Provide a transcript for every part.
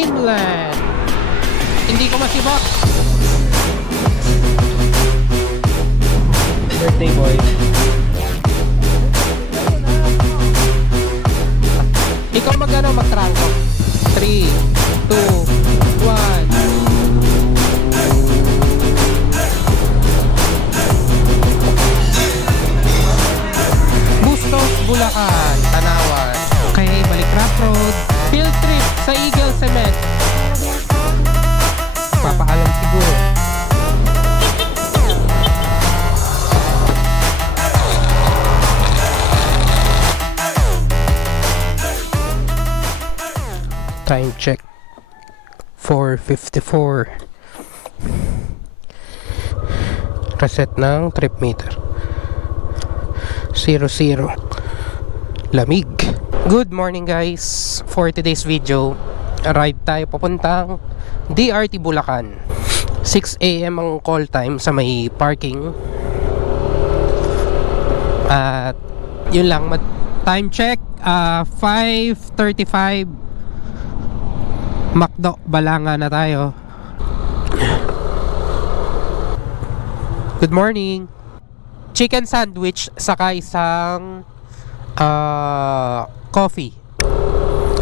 Dreamland. Hindi ko masibak. Birthday boy. Ikaw mag-trangko. 3, 2, 1. Bustos, Bulacan, Tanawan. Okay, Balicrap Road. Field trip sa Eagle Cement. Papaalam siguro. Time check 4:54. Reset ng trip meter 00. Lamig. Good morning guys. For today's video, arrive tayo papuntang DRT Bulacan. 6 AM ang call time sa may parking. At yun lang, time check 5:35. Macdo, Balanga na tayo. Good morning. Chicken sandwich saka isang coffee.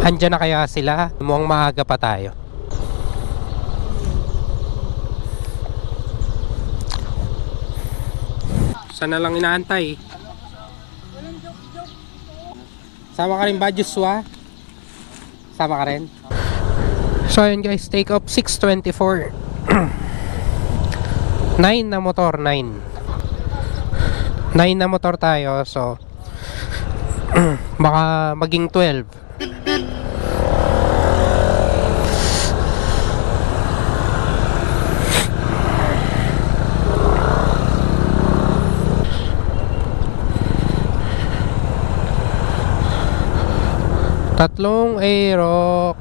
Andyan na kaya sila? Mukhang maaga pa tayo. Sana lang inaantay. Sama ka rin ba, Joshua? Sama ka rin? So ayun guys, take off 6:24. 9 na motor, 9 na motor tayo. So baka maging 12. Tatlong Aerox,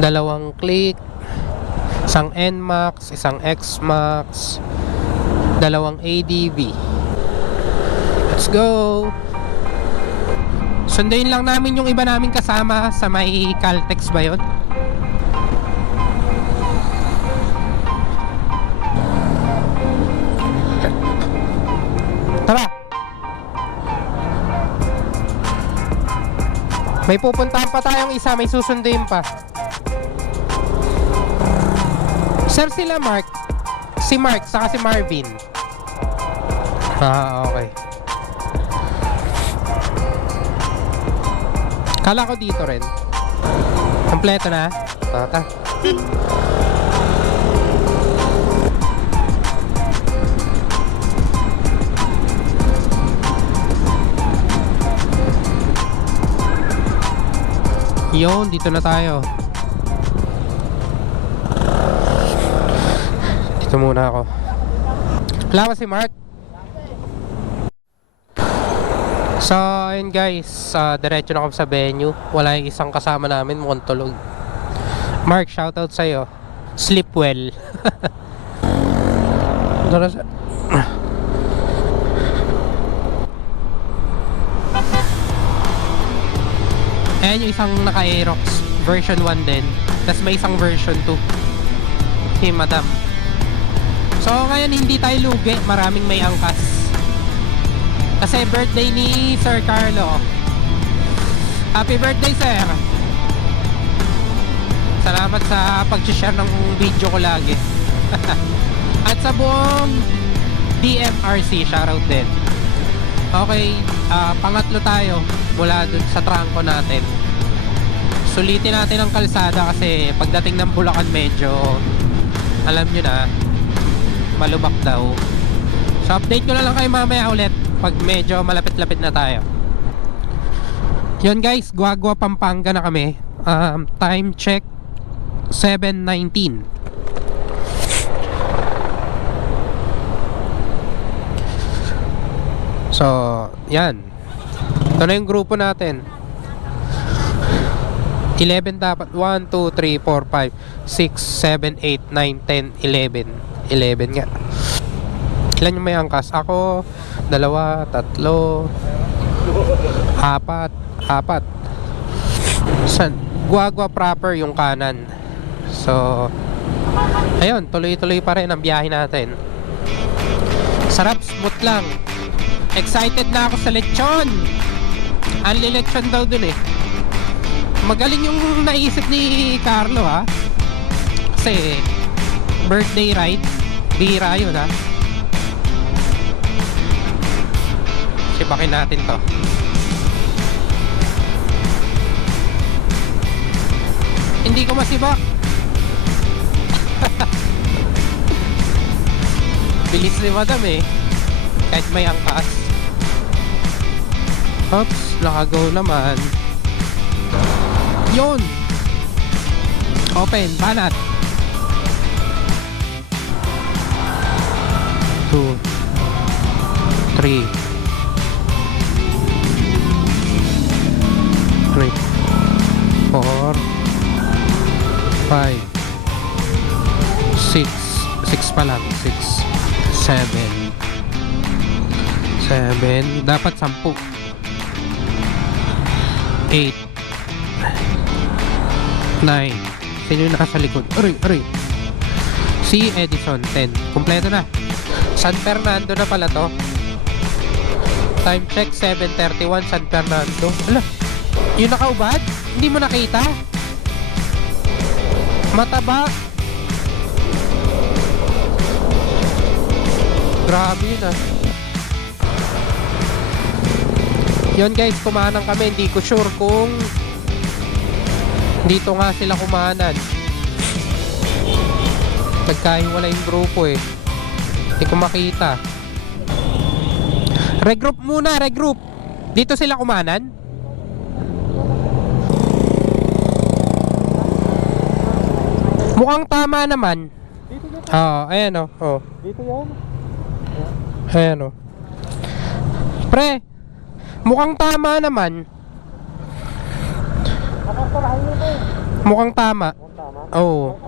dalawang click, isang NMAX, isang XMAX, dalawang ADV. Let's go. Sundayin lang namin yung iba namin kasama sa may Caltex ba yun? Tara. May pupuntahan pa tayong isa, may susunduin pa. Sir, sila Mark. Si Mark, saka si Marvin. Okay. Kala ko dito rin. Kompleto na. Tata. Yun, dito na tayo. Dito muna ako. Wala ba si Mark? So, ayun guys, diretso na kami sa venue. Wala yung isang kasama namin, mukhang tulog. Mark, shoutout sa'yo. Sleep well. Ayan yung isang naka-Aerox version 1 din. Tapos may isang version 2 si Madam. So ngayon hindi tayo lugi, maraming may angkas. Kasi birthday ni Sir Carlo. Happy birthday, sir. Salamat sa pag-share ng video ko lagi. At sa buong DMRC, shoutout din. Okay, pangatlo tayo mula dun sa trangko natin. Sulitin natin ang kalsada kasi pagdating ng Bulacan medyo, alam nyo na, malubak daw. So update ko na lang kayo mamaya ulit pag medyo malapit-lapit na tayo. Yun guys, Guagua, Pampanga na kami. Time check 7:19. So, yan. Ito na yung grupo natin. 11 dapat. 1, 2, 3, 4, 5, 6, 7, 8, 9, 10, 11. 11 nga. Ilan yung may angkas? Ako, 2, 3, 4, 5. San Guagua proper yung kanan. So ayun, tuloy-tuloy pa rin ang biyahe natin. Sarap, smooth lang. Excited na ako sa lechon. Anli lechon daw dun eh. Magaling yung naisip ni Carlo ha. Kasi birthday ride, bihira yun ha. Sipakin natin to. Hindi ko masibak. Bilis ni madam eh, kahit may angkas. Oops, nakago naman. Yun. Open, banat. 2 3 4 5 6 6 pa lang, 6 7 dapat 10. 8 9. Sino yung nasa likod? Aray. Si Edison 10. Kompleto na. San Fernando na pala to. Time check 7:31 San Fernando. Ala, yung nakaubad? Hindi mo nakita? Mataba. Grabe yun ah. Yun guys, kumanan kami. Hindi ko sure kung dito nga sila kumanan. Nagkahiwala yung grupo eh. Hindi ko makita. Regroup muna, regroup. Dito sila kumanan. Mukhang tama naman. Oo, ayan o. Oh. Dito yan. Ayan o. Pre, mukhang tama naman. Nakakarahan nyo ba? Mukhang tama. Tama? Oo.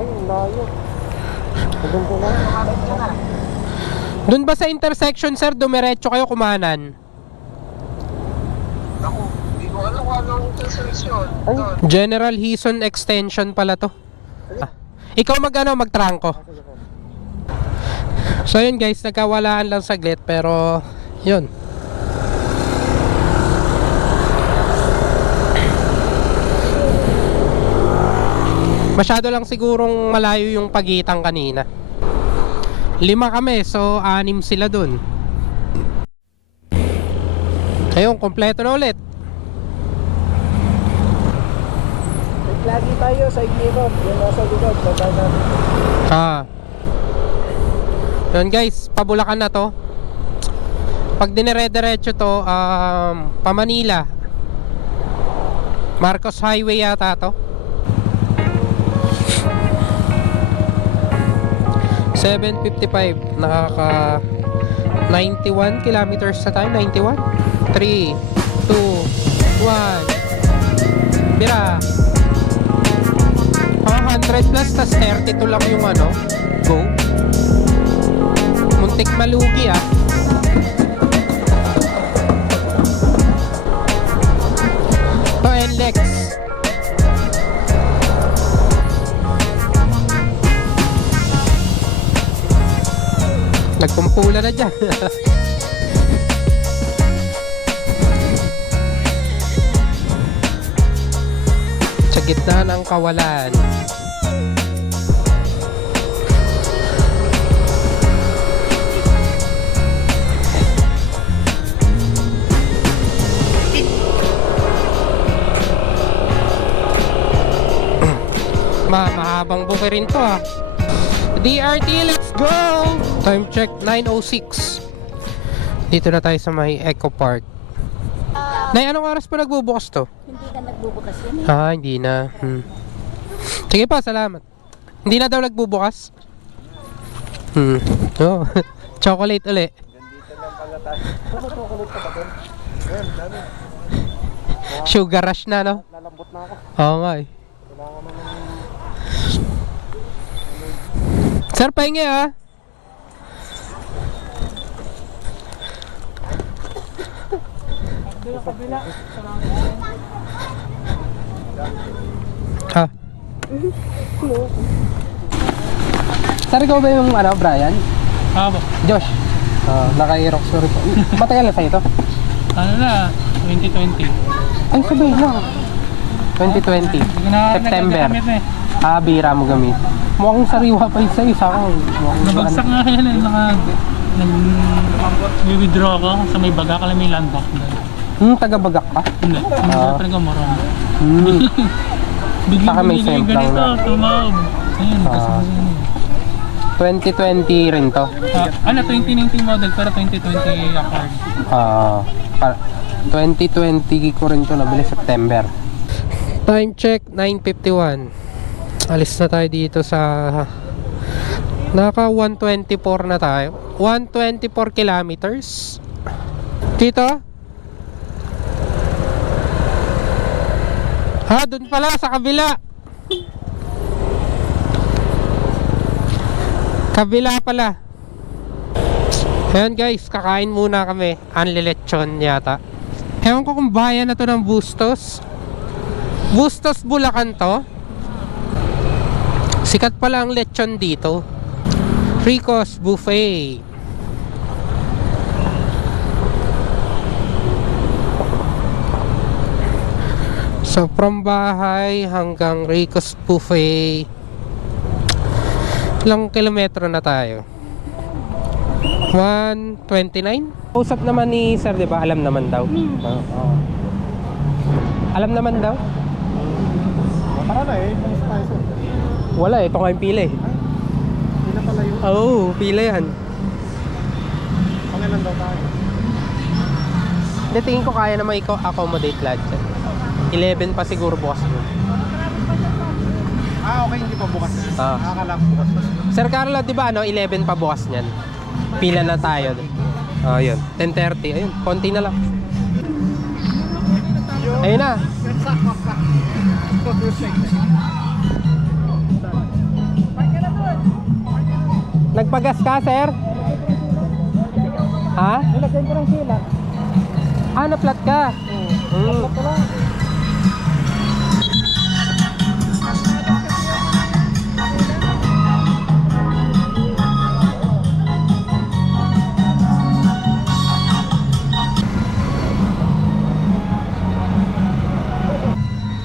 Ay, layo. Doon ko lang. Doon ba sa intersection sir, dumiretso kayo kumanan? Ako, hindi ko alam kung anong intersection. Ay. General Hison Extension pala to. Ah, ikaw magtrangko. So yun guys, nagkawalaan lang saglit pero yun. Masyado lang sigurong malayo yung pagitan kanina. 5 kami, so 6 sila dun. Ayun, kompleto na ulit. Lagi tayo sa ikirot. Yung nasa likod. Babay natin. Yun guys, pabulakan na to. Pag dinire-diretso to, pa Manila, Marcos Highway yata to. 7:55, nakaka 91 kilometers sa time. 91. 3 2 1 bira. 100 plus tas 32 lang yung ano, go. Muntik malugi ah. To NLEX. Nagkumpula na dyan. Sa gitna ng kawalan. Mahabang buki rin to ah. DRT, let's go! Time check 9:06. Dito na tayo sa may Eco Park. Nay, anong oras pa nagbubukas to? Hindi ka nagbubukas yun eh. Ah, hindi na. Sige pa, salamat. Hindi na daw nagbubukas? Oh. Chocolate uli. Gandito lang pala tayo. Ano chocolate ka ba doon? Ayan, dami. Sugar rush na, no? Lalambot na ako. Oo nga eh. Kailangan mo ng... Sir, pahingi ah. Ha? Sir, ikaw ba yung ano, Brian? Abo. Josh? Naka-Aerox sorry po. Matagal na sa'yo to? Ano na? 2020. Ay, sabay lang. 2020. September. Bira mo gamit. Mukhang sariwa pa yung sa'yo. Saka Nabagsak nga yan eh. Nag-withdraw ako sa may baga ka lang may landmark doon. taga-bagak ka? Hindi. Hindi pa rin kamorong. Saka may Biglang simp lang ganito, na. tumawag. Ayun, kasi 2020 rin to. ano, 2019 model pero 2020 Accord. 2020 ko rin to nabili September. Time check 9:51. Alis na tayo dito sa naka 124 na tayo. 124 kilometers. Dito? Doon pala sa kabila. Kabila pala. Ayan guys, kakain muna kami. Anlilechon yata. Ewan ko kung bayan na to ng Bustos. Bustos, Bulacan to. Sikat pala ang lechon dito. Rico's Buffet. So from bahay hanggang Rico's Buffet, ilang kilometro na tayo? 129? Usap naman ni sir, di ba? Alam naman daw. Alam naman daw? Para na eh, panis tayo sir. Wala eh, ito nga yung pila eh. Pila pala yun. Oo, pila yan. Pangilan daw tayo. Hindi, tingin ko kaya na may accommodate lahat dyan. 11 pa siguro bukas mo. Okay, hindi pa bukas. Ah. Nakakala ko bukas. Sir Carlo, di ba 11 pa bukas niyan? Pila na tayo. Yun. 10:30. Ayun, konti na lang. Ayun na. Nagpagas ka, sir? Ha? Nilagyan ko ng sila. Na-flat ka? Tapos ko lang.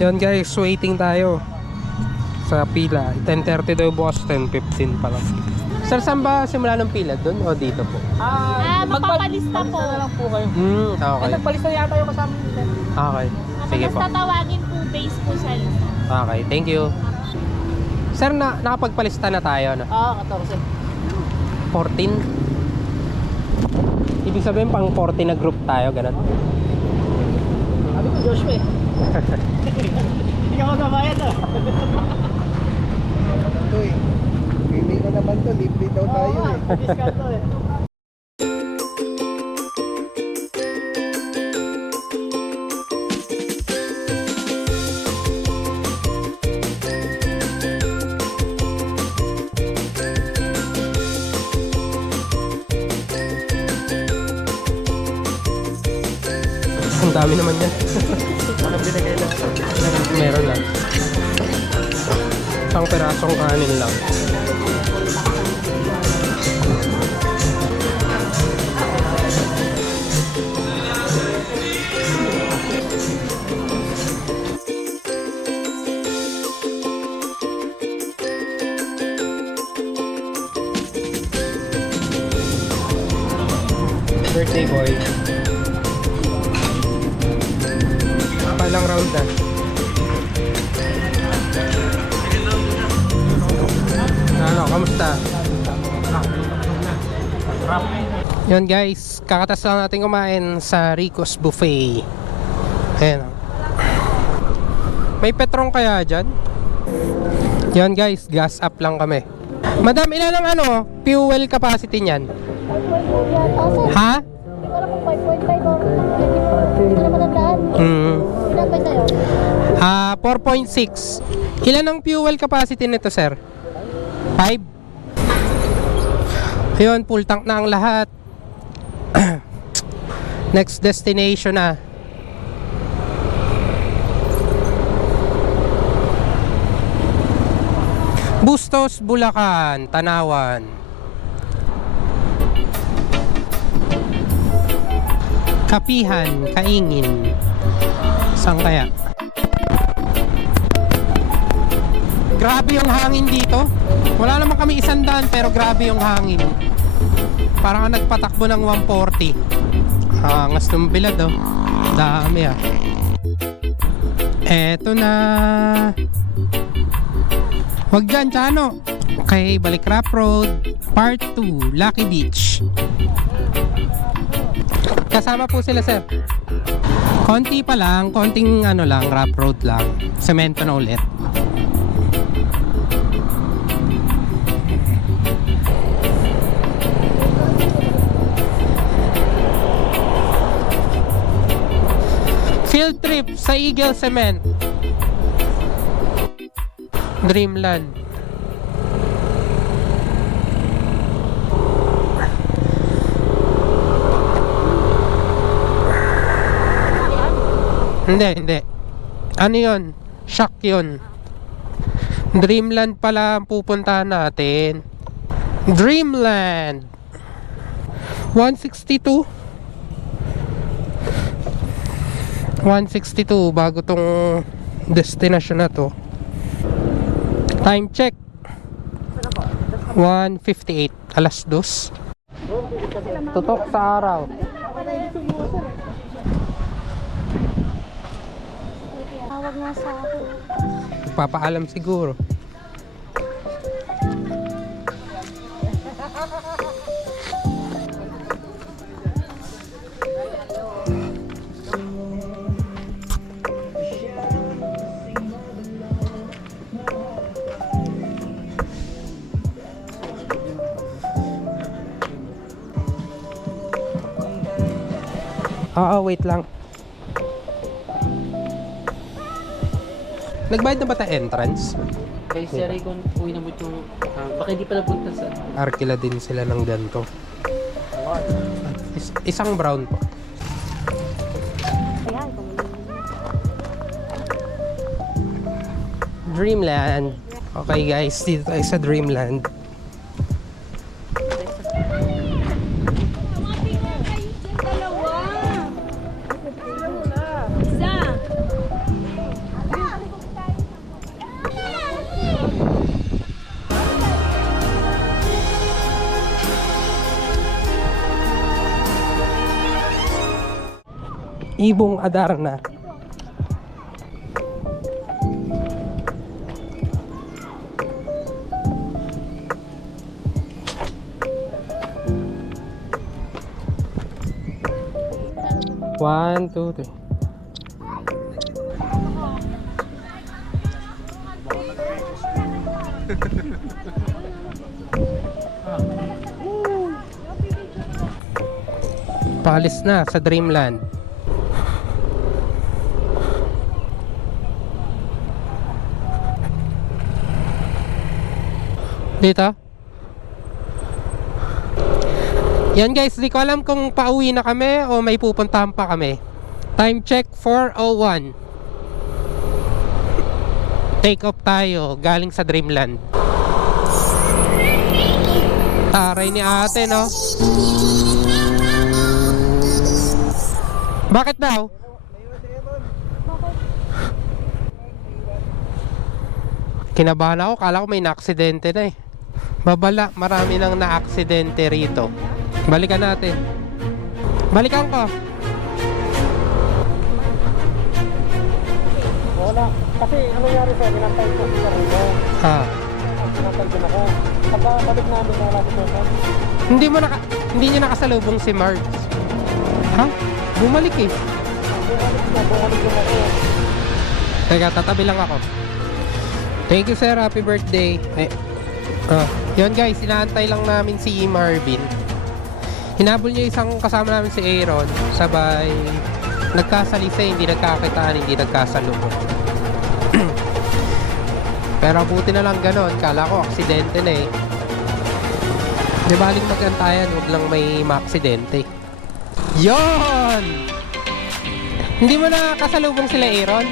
Yun guys, waiting tayo sa pila. 10:30 daw bukas, 10:15 pa lang. Sir, saan ba simula ng pila? Doon o dito po? Magpapalista po. Na lang po kayo. Okay. Nagbalista yata yung kasama nila. Okay. Sige Tapos po. tatawagin po base po sa lista. Okay, thank you. Sir, nakapagpalista na tayo, no? 14. 14? Ibig sabihin pang 40 na group tayo, ganun? Sabi ko Joshua eh. Hindi ka magbabayad ah. Ito eh. Pili ko naman to, libre daw tayo eh. Discount to eh. Ang dami naman yan. Anong binigay na? Meron lang. Isang perasong kanin lang. Birthday boy. Palang round na. Ano, kamusta? Yun guys, kakatas lang natin kumain sa Rico's Buffet. Ayan. May petrong kaya dyan? Yun guys, gas up lang kami. Madam, ilan ang fuel capacity niyan? 5.4 yata. Ha? Hindi ko alam kung 5.5 or 24. Hindi ko na matandaan. Ilan ba sa'yo? 4.6. Ilan ang fuel capacity nito, sir? 5? Ayun, full tank na ang lahat. Next destination na. Bustos, Bulacan, Tanawan. Kapihan, Kaingin. Saan kaya? Grabe yung hangin dito. Wala naman kami 100 pero grabe yung hangin. Parang nagpatakbo ng 140. Angas ng bilad oh. Dami ah. Eto na. Wag dyan, Chano. Okay, balik Rap Road. Part 2, Lucky Beach. Kasama po sila, sir. Konti pa lang, konting ano lang, Rap Road lang. Semento na ulit. Field trip sa Eagle Cement. Dreamland. Hindi. Ano yun? Shock yun. Dreamland pala ang pupuntahan natin. Dreamland 162 bago tong destination na to. Time check 1:58, alas 2. Tutok sa araw. Tawag nga sa akin. Papaalam siguro. Wait lang. Nagbayad na ba tayo entrance? Kay Sir Ray, kung uwi na mo yung... baka hindi pala punta sa... Arkila din sila ng ganito. Isang brown po. Ayan, Dreamland. Okay guys, dito tayo sa Dreamland. Ibong Adarna. One, two, three. Paalis na sa Dreamland. Dito. Yan guys, di ko alam kung pauwi na kami o may pupuntahan pa kami. Time check 4:01. Take off tayo galing sa Dreamland. Taray ni ate, no? Bakit daw? Kinabahan ako, kala ko may na-aksidente na eh. Babala, marami nang na-aksidente rito. Balikan natin. Balikan ko. Wala. Kasi ano nangyari sa'yo, minantay ko sa rito. Minantay din ako. Pagka balik namin na wala ko doon. Hindi niya nakasalubong si Marge. Ha? Bumalik eh. Bumalik din ako. Teka, tatabi lang ako. Thank you sir, happy birthday. Yun guys, inaantay lang namin si Marvin. Hinabol niya isang kasama namin si Aaron. Sabay nagkasalisa, hindi nagkakitaan, hindi nagkasalubong. Pero buti na lang ganon. Kala ko aksidente na eh. Di baling magantayan, huwag lang may maaksidente. Yon! Hindi mo na kasalubong sila Aaron?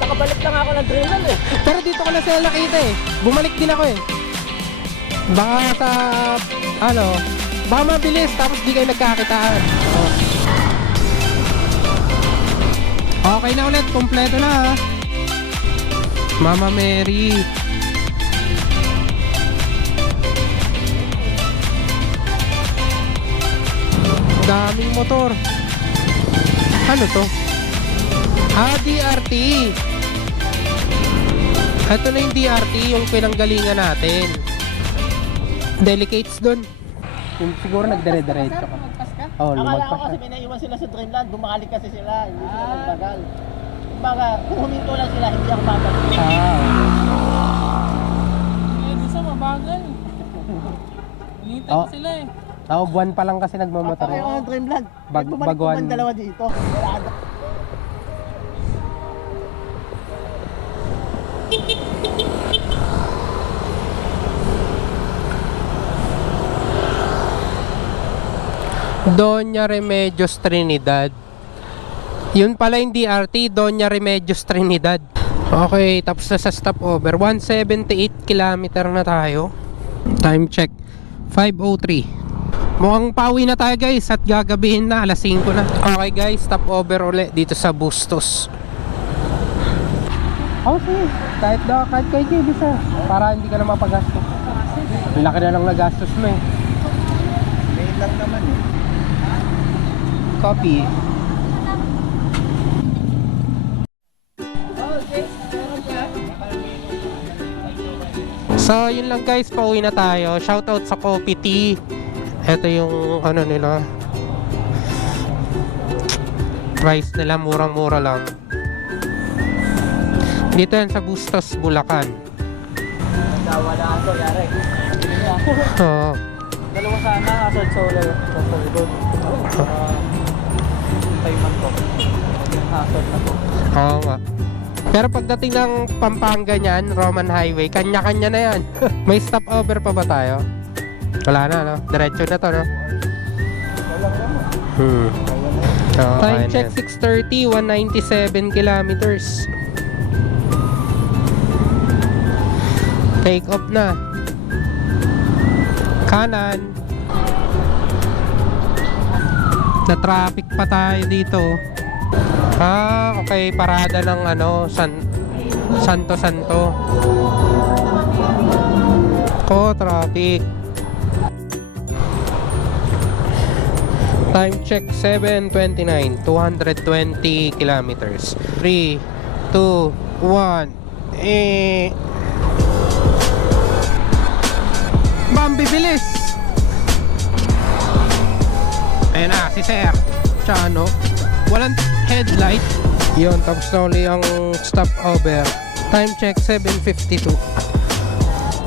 Nakabalik lang ako ng Dreamland eh. Pero dito ko na sila nakita eh. Bumalik din ako eh. Baka sa, ano, baka mabilis tapos di kayo nagkakitaan. Okay na ulit, kompleto na ha. Mama Mary. Daming motor. Ano to? DRT. Ito na yung DRT, yung pinanggalingan natin. Delicates dun. Yung siguro nagdire-diretso ka. Oo, Akala ko lumagpas kasi siya. pinaiwan sila sa Dreamland, bumalik kasi sila, hindi sila nagbagal. Kumbaga, kung huminto lang sila, hindi ako babalik. Okay. Eh, di sa mabagal. Hinihintay Oh. ko sila eh. Buwan pa lang kasi nagmamotor. Papareho ang Dreamland. Bumalik baguhan. naman dalawa dito. Wala na. Doña Remedios Trinidad. Yun pala yung DRT, Doña Remedios Trinidad. Okay, tapos na sa stopover. 178 kilometer na tayo. Time check, 5:03. Mukhang pauwi na tayo guys at gagabihin na, alas 5 na. Okay guys, stopover ulit dito sa Bustos. Sige. Kahit kay JB sa para hindi ka na mapagastos. Ang laki na lang nagastos mo eh. Ngayon lang naman eh. Copy. So yun lang guys, pauwi na tayo. Shoutout sa Coffee Tea. Ito yung ano nila, price nila murang-mura lang. Dito yan sa Bustos, Bulacan. Wala ako, yari. Oo. Dalawa sana, asal solo. Payment ko. Asal na po. Oo nga. Pero pagdating ng Pampanga niyan, Roman Highway, kanya-kanya na yan. May stopover pa ba tayo? Wala na, no? Diretso na to, no? Time check 6:30, 197 kilometers. Take off na. Kanan. Na traffic pa tayo dito. Okay, parada ng ano, Santo. Traffic. Time check 7:29, 220 kilometers. 3, 2, 1. Bambi, bilis! Ayan na, si Sir. Chano. Walang headlight. Yun, tapos na uli ang stopover. Time check 7:52.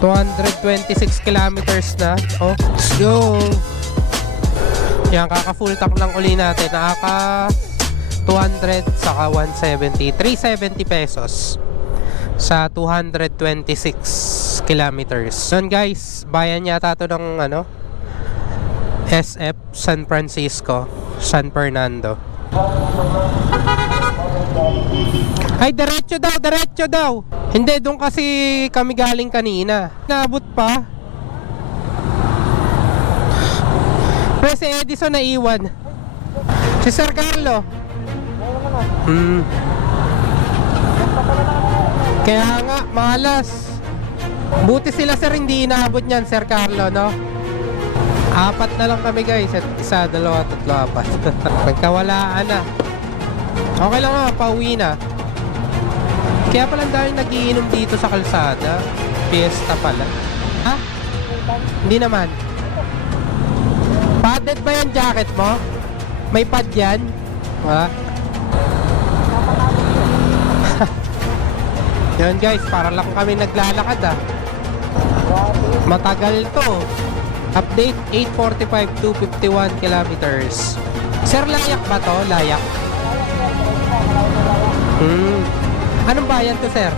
226 kilometers na. Let's go! Yan, kaka full tank lang uli natin. Nakaka 200 saka 170. 370 pesos sa 226 kilometers. Yun guys, bayan yata to ng ano, SF San Francisco, San Fernando. Ay, diretso daw. Hindi, doon kasi kami galing kanina. Naabot pa. Pero si Edison naiwan. Si Sir Carlo. Kaya nga, malas. Buti sila sir, hindi inaabot niyan, Sir Carlo, no? 4 na lang kami guys. 1, 2, 3, 4. Nagkawalaan na. Okay lang nga, pauwi na. Kaya pala dahil nagiinom dito sa kalsada. Fiesta pala. Ha? Hindi naman. Padded ba yung jacket mo? May pad yan? Ha? Yun guys, para lang kami naglalakad ah. Matagal to. Update 8:45 to 51 kilometers. Sir, layak ba to? Layak? Anong bayan to, sir?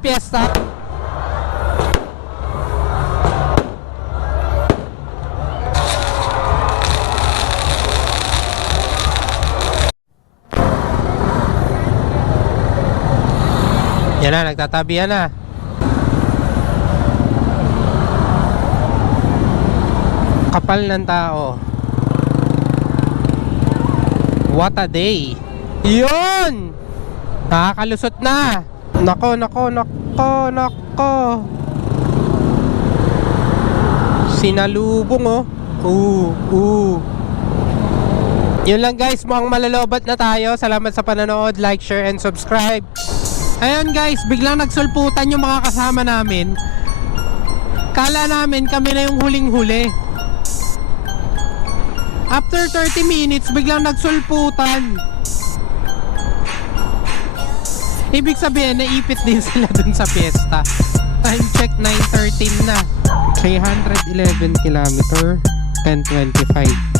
Fiesta. Yan na, nagtatabihan na. Kapal ng tao. What a day. Yun! Nakakalusot na. Nako. Sinalubong oh. Yun lang guys, mukhang malalobat na tayo. Salamat sa panonood, like, share, and subscribe. Ayun guys, biglang nagsulputan yung mga kasama namin. Kala namin kami na yung huling-huli. After 30 minutes, biglang nagsulputan. Ibig sabihin, naipit din sila dun sa fiesta. Time check, 9:13 na. 311 kilometer, 10:25.